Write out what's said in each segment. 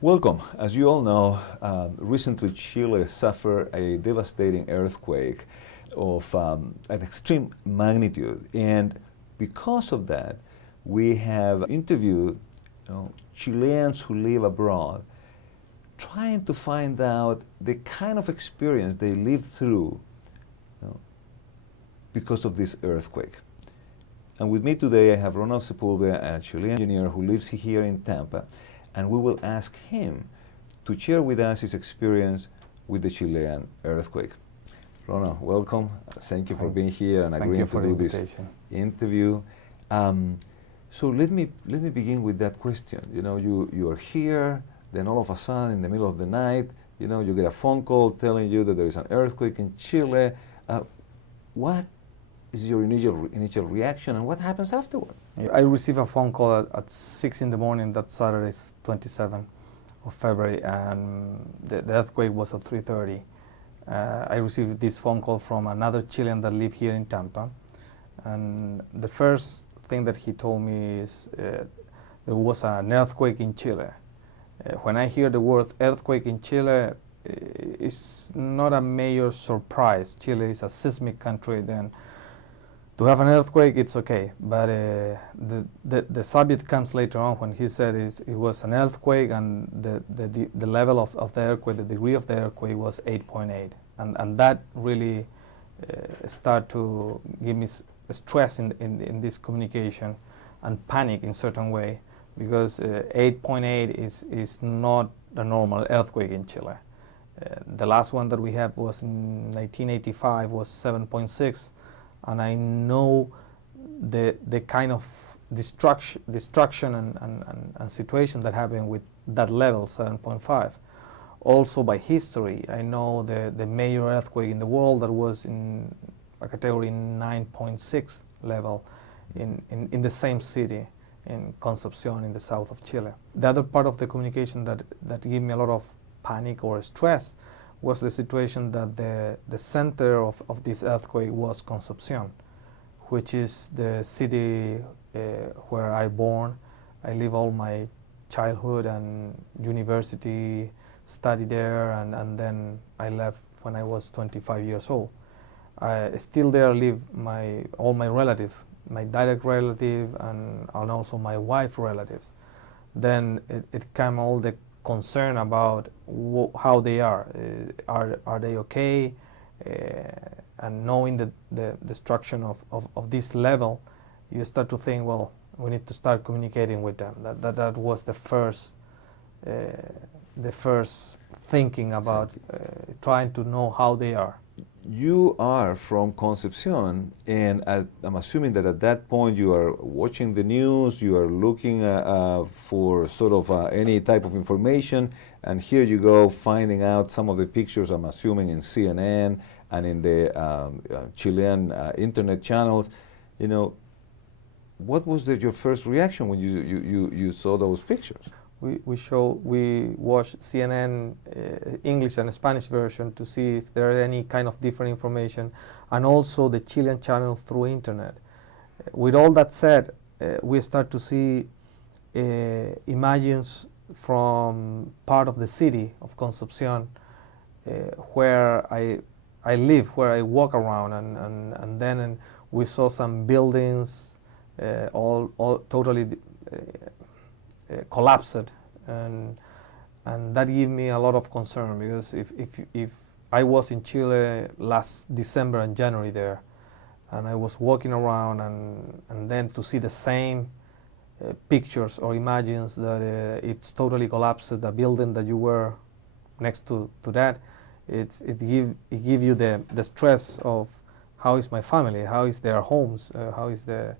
Welcome. As you all know, recently Chile suffered a devastating earthquake of an extreme magnitude. And because of that, we have interviewed Chileans who live abroad, trying to find out the kind of experience they lived through because of this earthquake. And with me today I have Ronald Sepulveda, a Chilean engineer who lives here in Tampa, and we will ask him to share with us his experience with the Chilean earthquake. Ronald, welcome. Thank you for being here and agreeing to do this interview. So let me begin with that question. You are here, then all of a sudden in the middle of the night, you get a phone call telling you that there is an earthquake in Chile. What is your initial reaction, and what happens afterward? I received a phone call at 6 in the morning, that Saturday, 27th of February, and the earthquake was at 3:30. I received this phone call from another Chilean that live here in Tampa, and the first thing that he told me is there was an earthquake in Chile. When I hear the word earthquake in Chile, it's not a major surprise. Chile is a seismic country, then to have an earthquake, it's okay. But the subject comes later on when he said it was an earthquake, and the level of the earthquake, the degree of the earthquake was 8.8. And that really started to give me stress in this communication and panic in certain way, because 8.8 is not a normal earthquake in Chile. The last one that we had was in 1985, was 7.6. And I know the kind of destruction and situation that happened with that level, 7.5. Also by history, I know the major earthquake in the world that was in a category 9.6 level in the same city, in Concepcion, in the south of Chile. The other part of the communication that gave me a lot of panic or stress was the situation that the center of this earthquake was Concepcion, which is the city where I born. I live all my childhood and university, studied there, and then I left when I was 25 years old. Still there live all my relatives, my direct relative and also my wife relatives. Then it came all the concern about how they are they okay, and knowing the destruction of this level, you start to think, well, we need to start communicating with them. That was the first thinking about trying to know how they are. You are from Concepcion, and I'm assuming that at that point you are watching the news, you are looking for sort of any type of information, and here you go finding out some of the pictures, I'm assuming, in CNN and in the Chilean internet channels. What was your first reaction when you saw those pictures? We watched CNN English and Spanish version to see if there are any kind of different information, and also the Chilean channel through internet. With all that said, we start to see images from part of the city of Concepcion, where I live, where I walk around, and then we saw some buildings all totally collapsed, and that gave me a lot of concern, because if I was in Chile last December and January there, and I was walking around, and then to see the same pictures or images that it's totally collapsed, the building that you were next to that, it give you the stress of how is my family, how is their homes, how is their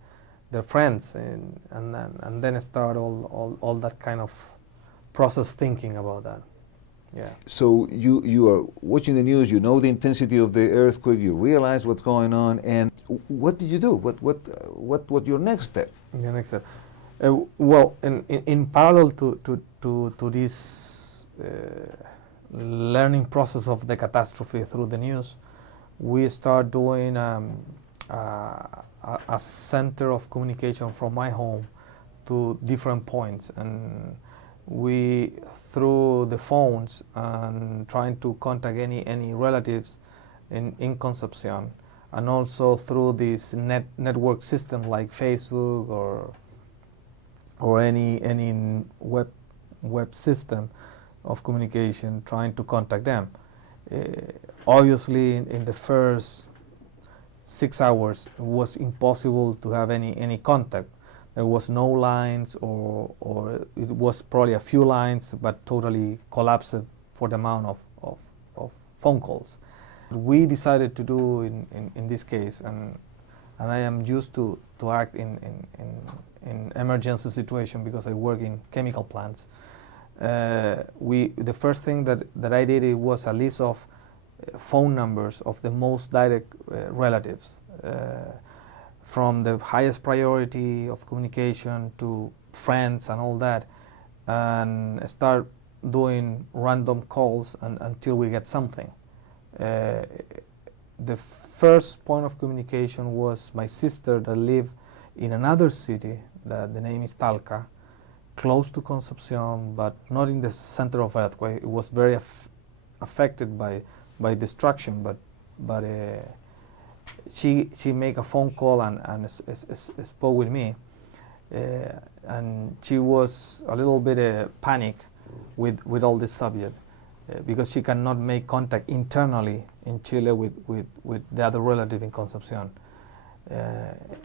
friends, and then start all that kind of process thinking about that. Yeah. So you are watching the news, you know the intensity of the earthquake, you realize what's going on, and what did you do? What your next step? Your next step. Well, in parallel to this learning process of the catastrophe through the news, we start doing a center of communication from my home to different points, and we through the phones and trying to contact any relatives in Concepcion, and also through this network system like Facebook or any web system of communication, trying to contact them. Obviously, in the first 6 hours, it was impossible to have any contact. There was no lines, or it was probably a few lines, but totally collapsed for the amount of phone calls. We decided to do in this case, and I am used to act in emergency situation because I work in chemical plants. The first thing that I did, it was a list of phone numbers of the most direct relatives, from the highest priority of communication to friends and all that, and start doing random calls until we get something. The first point of communication was my sister that lived in another city, that the name is Talca, close to Concepcion, but not in the center of earthquake. It was very affected by destruction, but she made a phone call and spoke with me, and she was a little bit panic with all this subject, because she cannot make contact internally in Chile with the other relative in Concepcion.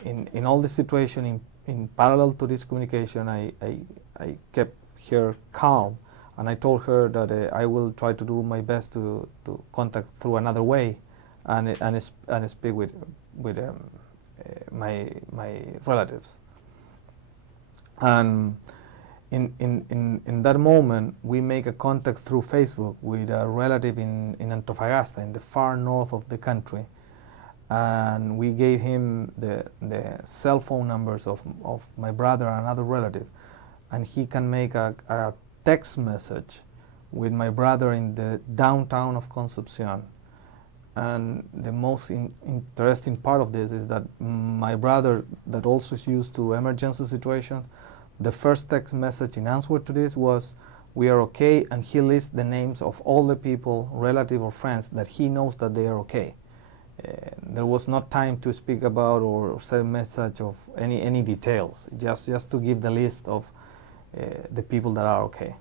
In all this situation, in parallel to this communication, I kept her calm, and I told her that I will try to do my best to contact through another way, and speak with my relatives. And in that moment, we make a contact through Facebook with a relative in Antofagasta, in the far north of the country, and we gave him the cell phone numbers of my brother and another relative, and he can make a text message with my brother in the downtown of Concepcion. And the most interesting part of this is that my brother, that also is used to emergency situations, the first text message in answer to this was, "We are okay," and he lists the names of all the people, relative or friends, that he knows that they are okay. There was not time to speak about or send a message of any details, just to give the list of the people that are okay.